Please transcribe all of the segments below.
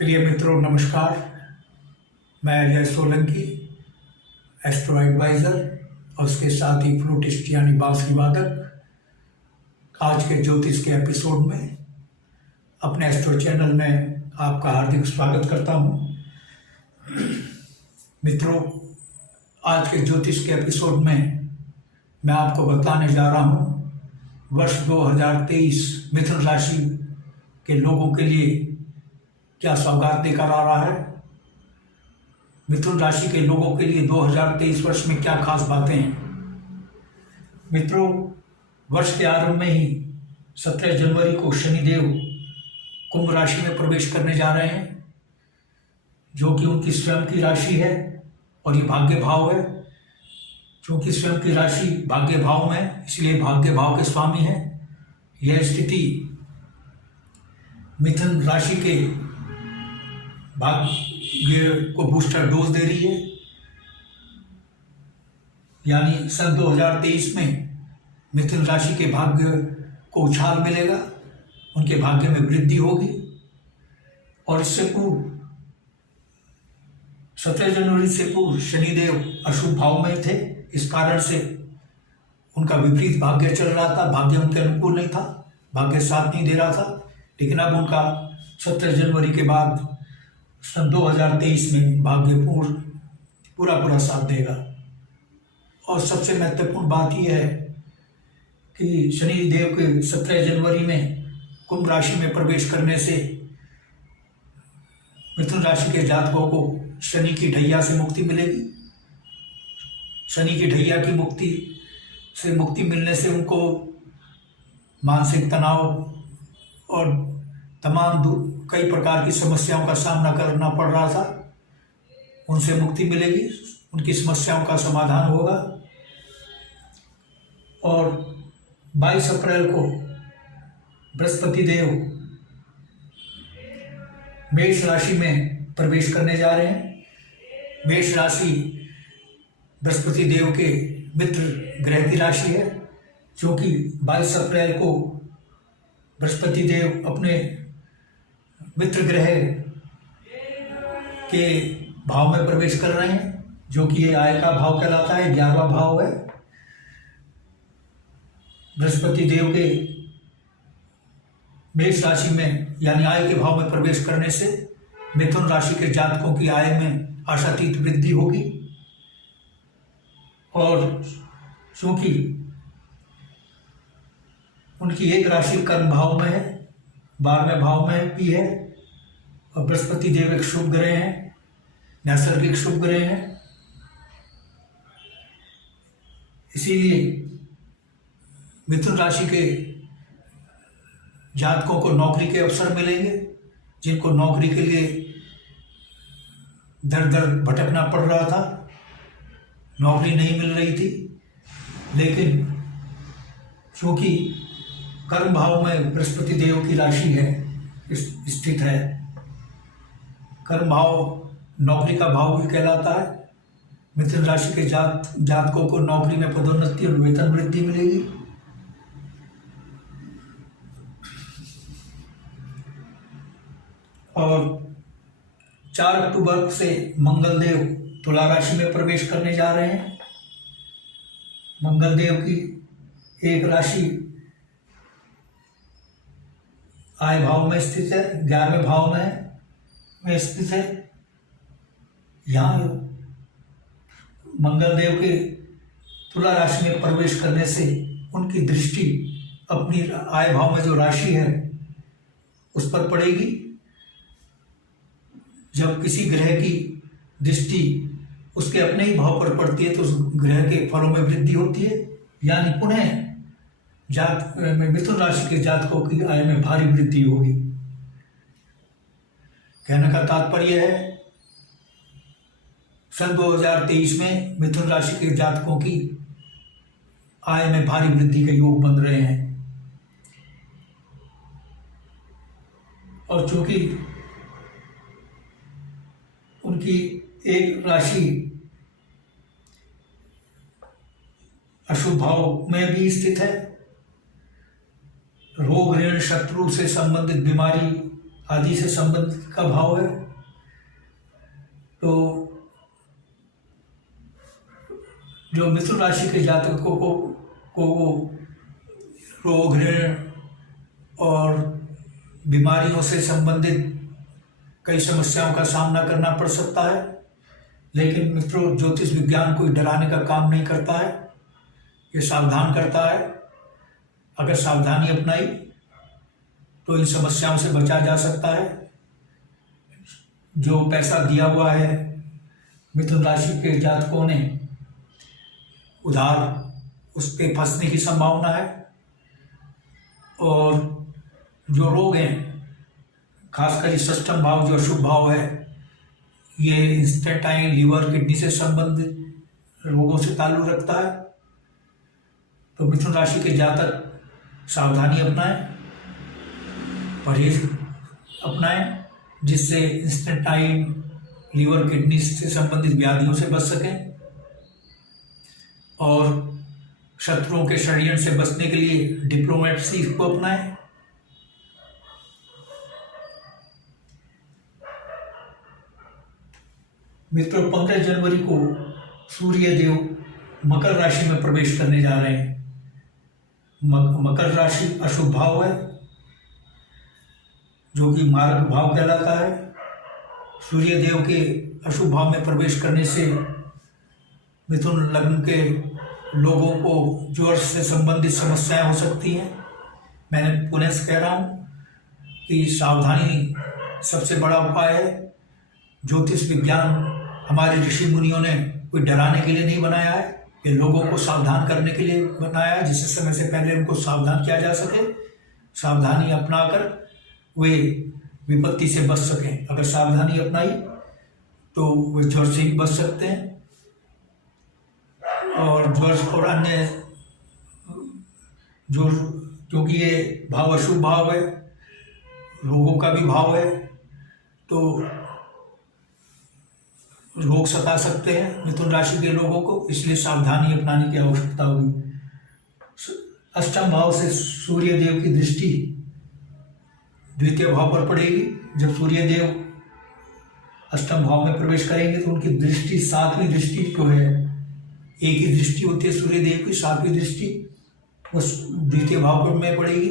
प्रिय मित्रों नमस्कार। मैं अजय सोलंकी, एस्ट्रो एडवाइज़र और उसके साथ ही फ्लूटिस्ट यानी बांसुरी वादक। आज के ज्योतिष के एपिसोड में अपने एस्ट्रो चैनल में आपका हार्दिक स्वागत करता हूँ। मित्रों, आज के ज्योतिष के एपिसोड में मैं आपको बताने जा रहा हूँ वर्ष 2023 मिथुन राशि के लोगों के लिए क्या सौगात लेकर आ रहा है। मिथुन राशि के लोगों के लिए 2023 वर्ष में क्या खास बातें हैं। मित्रों, वर्ष के आरंभ में ही 17 जनवरी को शनिदेव कुंभ राशि में प्रवेश करने जा रहे हैं, जो कि उनकी स्वयं की राशि है और ये भाग्य भाव है। क्योंकि स्वयं की राशि भाग्य भाव में, इसलिए भाग्य भाव के स्वामी है। यह स्थिति मिथुन राशि के भाग्य को बूस्टर डोज दे रही है। यानी सन 2023 में मिथुन राशि के भाग्य को उछाल मिलेगा, उनके भाग्य में वृद्धि होगी। और इससे पूर्व 17 जनवरी से पूर्व शनिदेव अशुभ भाव में थे, इस कारण से उनका विपरीत भाग्य चल रहा था। भाग्य उनके अनुकूल नहीं था, भाग्य साथ नहीं दे रहा था। लेकिन अब उनका 17 जनवरी के बाद सन 2023 में भाग्य पूरा साथ देगा। और सबसे महत्वपूर्ण बात यह है कि शनिदेव के 17 जनवरी में कुंभ राशि में प्रवेश करने से मिथुन राशि के जातकों को शनि की ढैया से मुक्ति मिलेगी। शनि की ढैया की मुक्ति मिलने से उनको मानसिक तनाव और तमाम कई प्रकार की समस्याओं का सामना करना पड़ रहा था, उनसे मुक्ति मिलेगी, उनकी समस्याओं का समाधान होगा। और 22 अप्रैल को बृहस्पति देव मेष राशि में प्रवेश करने जा रहे हैं। मेष राशि बृहस्पति देव के मित्र ग्रह की राशि है, जो कि 22 अप्रैल को बृहस्पति देव अपने मित्र ग्रह के भाव में प्रवेश कर रहे हैं, जो कि ये आय का भाव कहलाता है, 11वां भाव है। बृहस्पति देव के मेष राशि में यानी आय के भाव में प्रवेश करने से मिथुन राशि के जातकों की आय में आशातीत वृद्धि होगी। और चूंकि उनकी एक राशि कर्म भाव में है, 12वें भाव में भी है, और बृहस्पति देव एक शुभ ग्रह हैं, नैसर्गिक शुभ ग्रह हैं। इसीलिए मिथुन राशि के जातकों को नौकरी के अवसर मिलेंगे। जिनको नौकरी के लिए दर दर भटकना पड़ रहा था, नौकरी नहीं मिल रही थी, लेकिन क्योंकि कर्म भाव में बृहस्पति देव की राशि है स्थित है, कर्म भाव नौकरी का भाव भी कहलाता है। मिथुन राशि के जातकों को नौकरी में पदोन्नति और वेतन वृद्धि मिलेगी। और 4 अक्टूबर से मंगल देव तुला राशि में प्रवेश करने जा रहे हैं। मंगल देव की एक राशि आय भाव में स्थित है, 11वें भाव में स्थित है। यहाँ मंगल देव के तुला राशि में प्रवेश करने से उनकी दृष्टि अपनी आय भाव में जो राशि है उस पर पड़ेगी। जब किसी ग्रह की दृष्टि उसके अपने ही भाव पर पड़ती है तो उस ग्रह के फलों में वृद्धि होती है। यानी पुनः मिथुन राशि के जातकों की आय में भारी वृद्धि होगी। कहने का तात्पर्य है सन 2023 में मिथुन राशि के जातकों की आय में भारी वृद्धि के योग बन रहे हैं। और चूंकि उनकी एक राशि अशुभ भाव में भी स्थित है, रोग ऋण शत्रु से संबंधित बीमारी आदि से संबंधित का भाव है। तो जो मिथुन राशि के जातकों को रोग, ऋण और बीमारियों से संबंधित कई समस्याओं का सामना करना पड़ सकता है, लेकिन मित्रों ज्योतिष विज्ञान कोई डराने का काम नहीं करता है, ये सावधान करता है। अगर सावधानी अपनाई तो इन समस्याओं से बचा जा सकता है। जो पैसा दिया हुआ है मिथुन राशि के जातकों ने उधार, उस पे फंसने की संभावना है। और जो रोग हैं, खासकर इस अष्टम भाव जो अशुभ भाव है, ये इंस्टेंटाइन, लीवर, किडनी से संबंधित रोगों से ताल्लुक रखता है। तो मिथुन राशि के जातक सावधानी अपनाएं, परहेज अपनाएं, जिससे इंस्टेंटाइन, लीवर, किडनी से संबंधित व्याधियों से बच सकें। और शत्रुओं के षड्यंत्र से बचने के लिए डिप्लोमेसी को अपनाएं। मित्रों 15 जनवरी को सूर्य देव मकर राशि में प्रवेश करने जा रहे हैं। मकर राशि अशुभ भाव है, जो कि मार्ग भाव कहलाता है। सूर्य देव के अशुभ भाव में प्रवेश करने से मिथुन लग्न के लोगों को ज्वर से संबंधित समस्याएं हो सकती हैं। मैंने पुनः से कह रहा हूँ कि सावधानी सबसे बड़ा उपाय है। ज्योतिष विज्ञान हमारे ऋषि मुनियों ने कोई डराने के लिए नहीं बनाया है, ये लोगों को सावधान करने के लिए बनाया है, जिससे समय से पहले उनको सावधान किया जा सके, सावधानी अपनाकर वे विपत्ति से बच सकें। अगर सावधानी अपनाई तो वे ज्वर से भी बच सकते हैं। और ज्वर और अन्य जो, क्योंकि ये भाव अशुभ भाव है, रोगों का भी भाव है, तो रोग सता सकते हैं मिथुन राशि के लोगों को, इसलिए सावधानी अपनाने की आवश्यकता होगी। अष्टम भाव से सूर्य देव की दृष्टि द्वितीय भाव पर पड़ेगी। जब सूर्य देव अष्टम भाव में प्रवेश करेंगे तो उनकी दृष्टि, सातवीं दृष्टि जो है, एक ही दृष्टि होती है सूर्य देव की, सातवीं दृष्टि उस द्वितीय भाव में पड़ेगी।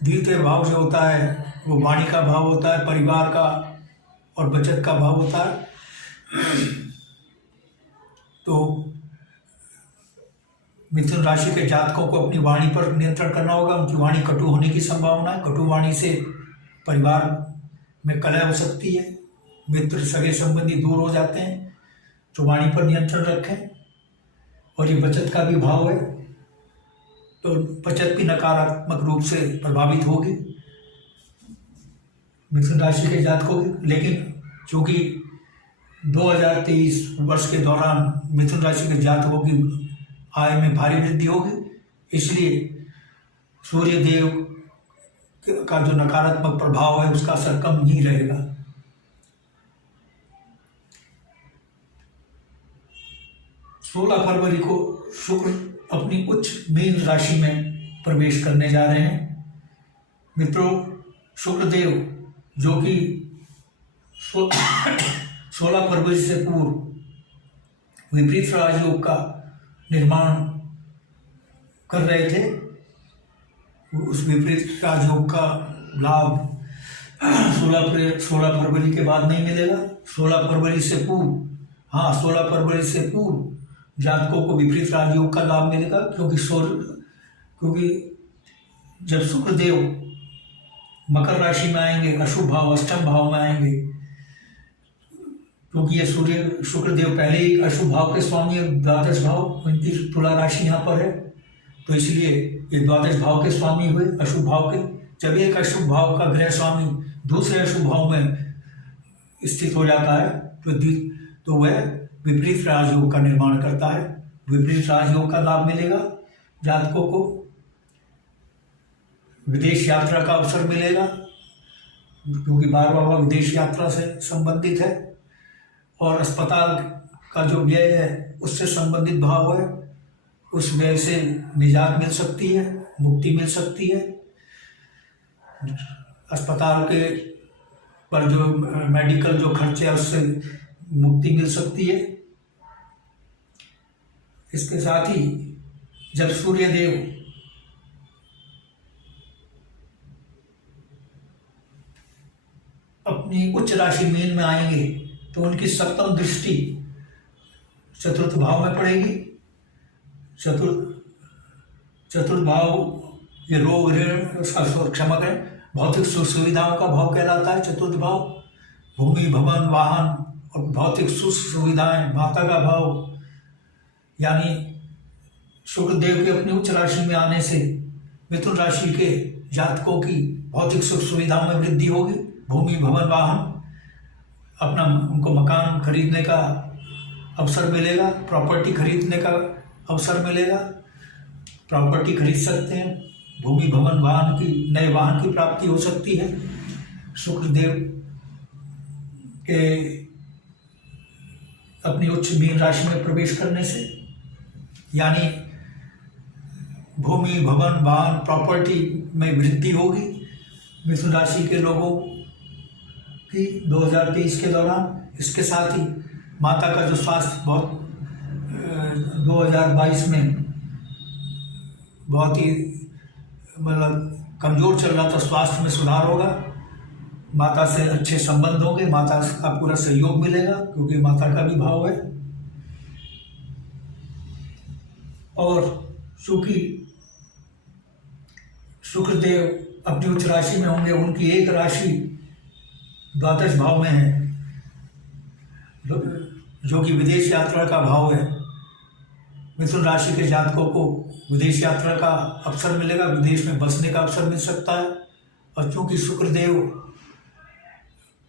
द्वितीय भाव जो होता है वो वाणी का भाव होता है, परिवार का और बचत का भाव होता है। तो मिथुन राशि के जातकों को अपनी वाणी पर नियंत्रण करना होगा। उनकी वाणी कटु होने की संभावना है। कटु वाणी से परिवार में कलह हो सकती है, मित्र, सगे संबंधी दूर हो जाते हैं। तो वाणी पर नियंत्रण रखें। और ये बचत का भी भाव है, तो बचत भी नकारात्मक रूप से प्रभावित होगी मिथुन राशि के जातकों की। लेकिन चूंकि 2023 वर्ष के दौरान मिथुन राशि के जातकों की आय में भारी वृद्धि होगी, इसलिए सूर्य देव का जो नकारात्मक प्रभाव है उसका असर कम ही रहेगा। 16 फरवरी को शुक्र अपनी उच्च मीन राशि में प्रवेश करने जा रहे हैं। मित्रों, शुक्रदेव जो कि 16 फरवरी से पूर्व विपरीत राजयोग का निर्माण कर रहे थे, उस विपरीत राजयोग का लाभ 16 फरवरी के बाद नहीं मिलेगा। 16 फरवरी से पूर्व, 16 फरवरी से पूर्व जातकों को विपरीत राजयोग का लाभ मिलेगा, क्योंकि जब शुक्रदेव मकर राशि में आएंगे, अशुभ भाव अष्टम भाव में आएंगे, क्योंकि ये शुक्रदेव पहले ही अशुभ भाव के स्वामी है, द्वादश भाव, उनकी तुला राशि यहाँ पर है, तो इसलिए ये द्वादश भाव के स्वामी हुए अशुभ भाव के। जब एक अशुभ भाव का ग्रह स्वामी दूसरे अशुभ भाव में स्थित हो जाता है तो वह विपरीत राजयोग का निर्माण करता है। विपरीत राजयोग का लाभ मिलेगा जातकों को। विदेश यात्रा का अवसर मिलेगा, क्योंकि 12वां भाव विदेश यात्रा से संबंधित है। और अस्पताल का जो व्यय है उससे संबंधित भाव है, उस व्यय से निजात मिल सकती है, मुक्ति मिल सकती है। अस्पताल के पर जो मेडिकल जो खर्चे है उससे मुक्ति मिल सकती है। इसके साथ ही जब सूर्यदेव अपनी उच्च राशि मीन में आएंगे तो उनकी सप्तम दृष्टि चतुर्थ भाव में पड़ेगी। चतुर्थ भाव ये रोग ऋण क्षमा करें भौतिक सुख सुविधाओं का भाव कहलाता है। चतुर्थ भाव भूमि भवन वाहन और भौतिक सुख सुविधाएं, माता का भाव, यानी शुक्रदेव के अपनी उच्च राशि में आने से मिथुन राशि के जातकों की भौतिक सुख सुविधाओं में वृद्धि होगी। भूमि भवन वाहन, अपना उनको मकान खरीदने का अवसर मिलेगा, प्रॉपर्टी खरीदने का अवसर मिलेगा, प्रॉपर्टी खरीद सकते हैं। भूमि भवन वाहन की, नए वाहन की प्राप्ति हो सकती है शुक्रदेव के अपनी उच्च मीन राशि में प्रवेश करने से। यानी भूमि भवन वाहन प्रॉपर्टी में वृद्धि होगी मिथुन राशि के लोगों की 2023 के दौरान। इसके साथ ही माता का जो स्वास्थ्य बहुत 2022 में बहुत ही मतलब कमज़ोर चल रहा था, स्वास्थ्य में सुधार होगा। माता से अच्छे संबंध होंगे, माता का पूरा सहयोग मिलेगा क्योंकि माता का भी भाव है। और चूंकि शुक्रदेव अपनी उच्च राशि में होंगे, उनकी एक राशि द्वादश भाव में है जो कि विदेश यात्रा का भाव है। मिथुन राशि के जातकों को विदेश यात्रा का अवसर मिलेगा, विदेश में बसने का अवसर मिल सकता है। और चूंकि शुक्रदेव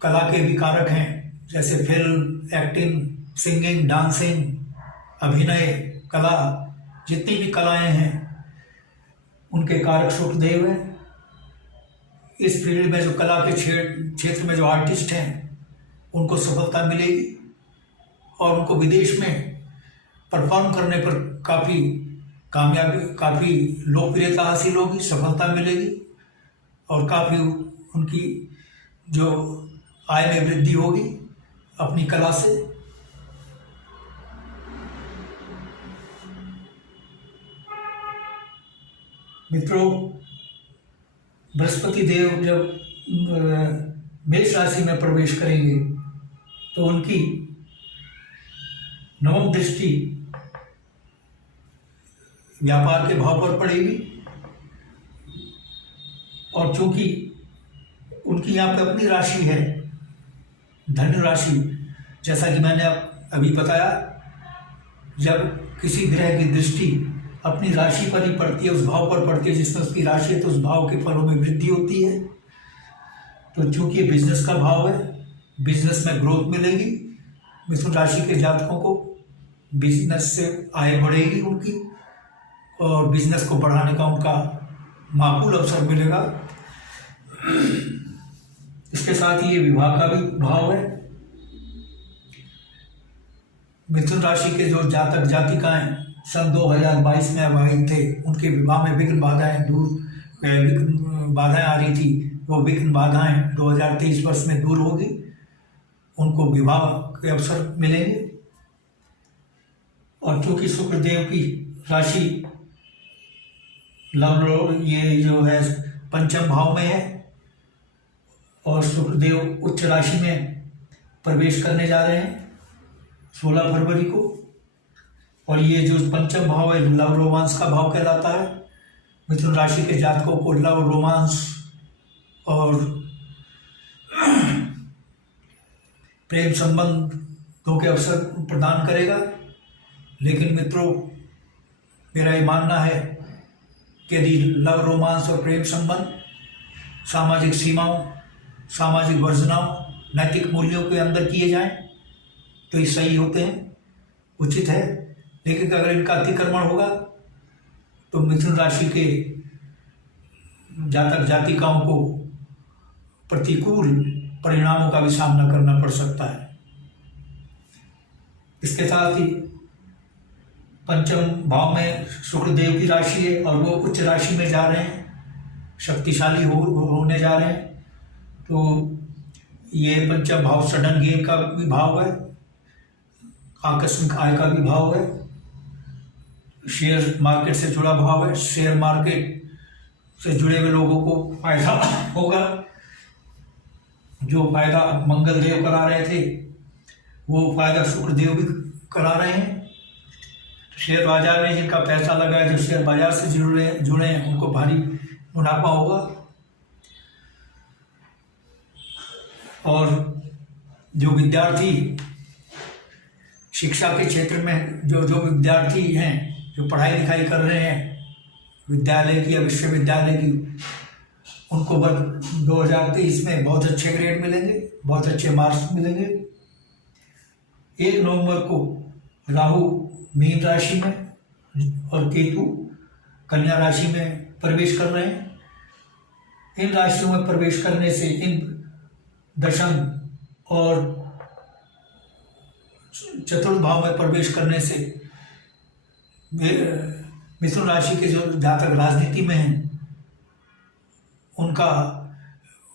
कला के भी कारक हैं, जैसे फिल्म, एक्टिंग, सिंगिंग, डांसिंग, अभिनय कला, जितनी भी कलाएं हैं उनके कारक शुक्रदेव हैं। इस फील्ड में जो कला के क्षेत्र में जो आर्टिस्ट हैं उनको सफलता मिलेगी और उनको विदेश में परफॉर्म करने पर काफ़ी कामयाबी, काफ़ी लोकप्रियता हासिल होगी, सफलता मिलेगी और काफ़ी उनकी जो आय में वृद्धि होगी अपनी कला से। मित्रों, बृहस्पति देव जब मेष राशि में प्रवेश करेंगे तो उनकी नवम दृष्टि व्यापार के भाव पर पड़ेगी। और चूंकि उनकी यहाँ पे अपनी राशि है धन राशि, जैसा कि मैंने अभी बताया, जब किसी ग्रह की दृष्टि अपनी राशि पर ही पड़ती है, उस भाव पर पड़ती है जिसमें उसकी राशि है, तो उस भाव के फलों में वृद्धि होती है। तो चूंकि ये बिजनेस का भाव है, बिजनेस में ग्रोथ मिलेगी। मिथुन राशि के जातकों को बिजनेस से आय बढ़ेगी उनकी और बिजनेस को बढ़ाने का उनका माकूल अवसर मिलेगा। इसके साथ ही ये विवाह का भी भाव है। मिथुन राशि के जो जातक जातिकाएं सन 2022 में अविवाहित थे, उनके विवाह में विघ्न बाधाएं आ रही थी, वो विघ्न बाधाएं 2023 वर्ष में दूर होगी, उनको विवाह के अवसर मिलेंगे। और चूंकि शुक्रदेव की राशि ये जो है पंचम भाव में है और शुक्रदेव उच्च राशि में प्रवेश करने जा रहे हैं 16 फरवरी को। और ये जो पंचम भाव है लव रोमांस का भाव कहलाता है। मिथुन राशि के जातकों को लव रोमांस और प्रेम संबंधों के अवसर प्रदान करेगा। लेकिन मित्रों, मेरा ये मानना है कि यदि लव रोमांस और प्रेम संबंध सामाजिक सीमाओं, सामाजिक वर्जनाओं, नैतिक मूल्यों के अंदर किए जाएं तो ये सही होते हैं, उचित है। लेकिन अगर इनका अतिक्रमण होगा तो मिथुन राशि के जातक जातिकाओं को प्रतिकूल परिणामों का भी सामना करना पड़ सकता है। इसके साथ ही पंचम भाव में शुक्रदेव की राशि है और वो उच्च राशि में जा रहे हैं, शक्तिशाली होने जा रहे हैं। तो ये पंचम भाव सडन गेन का भी भाव है, आकस्मिक आय का भी भाव है, शेयर मार्केट से जुड़ा भाव है, शेयर मार्केट से जुड़े हुए लोगों को फायदा होगा। जो फायदा मंगल देव करा रहे थे वो फायदा शुक्र देव भी करा रहे हैं। शेयर बाजार में जिनका पैसा लगा है, जो शेयर बाजार से जुड़े हैं, उनको भारी मुनाफा होगा। और जो विद्यार्थी शिक्षा के क्षेत्र में जो विद्यार्थी हैं, जो पढ़ाई लिखाई कर रहे हैं विद्यालय की या विश्वविद्यालय की, उनको वर्ष 2023 में बहुत अच्छे ग्रेड मिलेंगे, बहुत अच्छे मार्क्स मिलेंगे। 1 नवंबर को राहु मीन राशि में और केतु कन्या राशि में प्रवेश कर रहे हैं। इन राशियों में प्रवेश करने से, इन दशम और चतुर्थ भाव में प्रवेश करने से मिथुन राशि के जो जातक राजनीति में हैं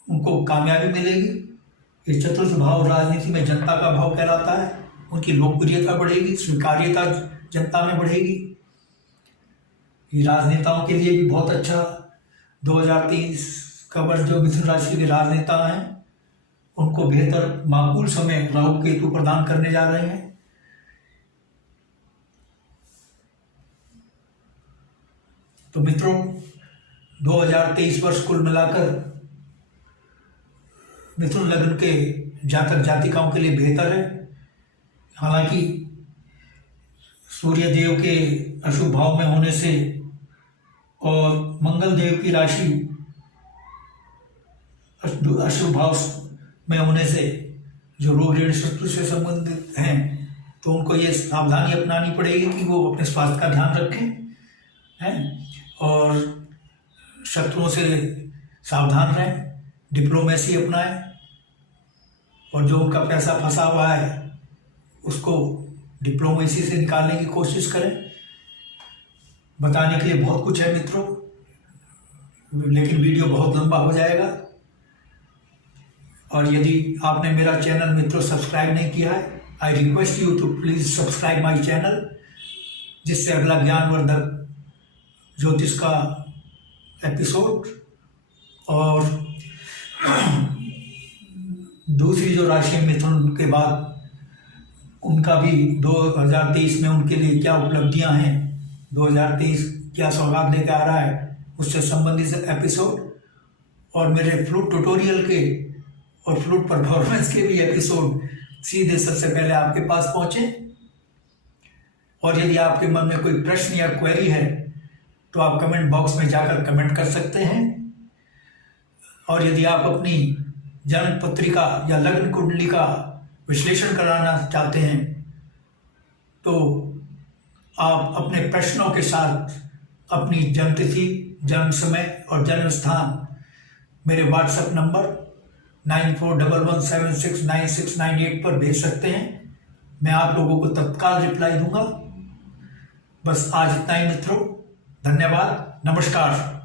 उनको कामयाबी मिलेगी। ये चतुर्थ भाव राजनीति में जनता का भाव कहलाता है। उनकी लोकप्रियता बढ़ेगी, स्वीकार्यता जनता में बढ़ेगी। ये राजनेताओं के लिए भी बहुत अच्छा 2023 का वर्ष जो मिथुन राशि के राजनेता हैं उनको बेहतर माकूल समय राहु केतु प्रदान करने जा रहे हैं। तो मित्रों, 2023 वर्ष कुल मिलाकर मिथुन लग्न के जातक जातिकाओं के लिए बेहतर है। हालांकि सूर्य देव के अशुभ भाव में होने से और मंगल देव की राशि अशुभ भाव में होने से जो रोग ऋण शत्रु से संबंधित हैं, तो उनको ये सावधानी अपनानी पड़ेगी कि वो अपने स्वास्थ्य का ध्यान रखें हैं और शत्रुओं से सावधान रहें, डिप्लोमेसी अपनाएं और जो उनका पैसा फंसा हुआ है उसको डिप्लोमेसी से निकालने की कोशिश करें। बताने के लिए बहुत कुछ है मित्रों, लेकिन वीडियो बहुत लंबा हो जाएगा। और यदि आपने मेरा चैनल मित्रों सब्सक्राइब नहीं किया है, I request you to please subscribe my channel, जिससे अगला ज्ञानवर्धक ज्योतिष का एपिसोड और दूसरी जो राशि मिथुन के बाद उनका भी 2023 में उनके लिए क्या उपलब्धियां हैं, 2023 क्या सौगात लेकर आ रहा है, उससे संबंधित एपिसोड और मेरे फ्लूट ट्यूटोरियल के और फ्लूट परफॉर्मेंस के भी एपिसोड सीधे सबसे पहले आपके पास पहुंचे। और यदि आपके मन में कोई प्रश्न या क्वेरी है तो आप कमेंट बॉक्स में जाकर कमेंट कर सकते हैं। और यदि आप अपनी जन्म पत्रिका या लग्न कुंडली का विश्लेषण कराना चाहते हैं तो आप अपने प्रश्नों के साथ अपनी जन्म तिथि, जन्म समय और जन्म स्थान मेरे व्हाट्सएप नंबर 9411769698 पर भेज सकते हैं। मैं आप लोगों को तत्काल रिप्लाई दूंगा। बस आज इतना ही मित्रों, धन्यवाद, नमस्कार।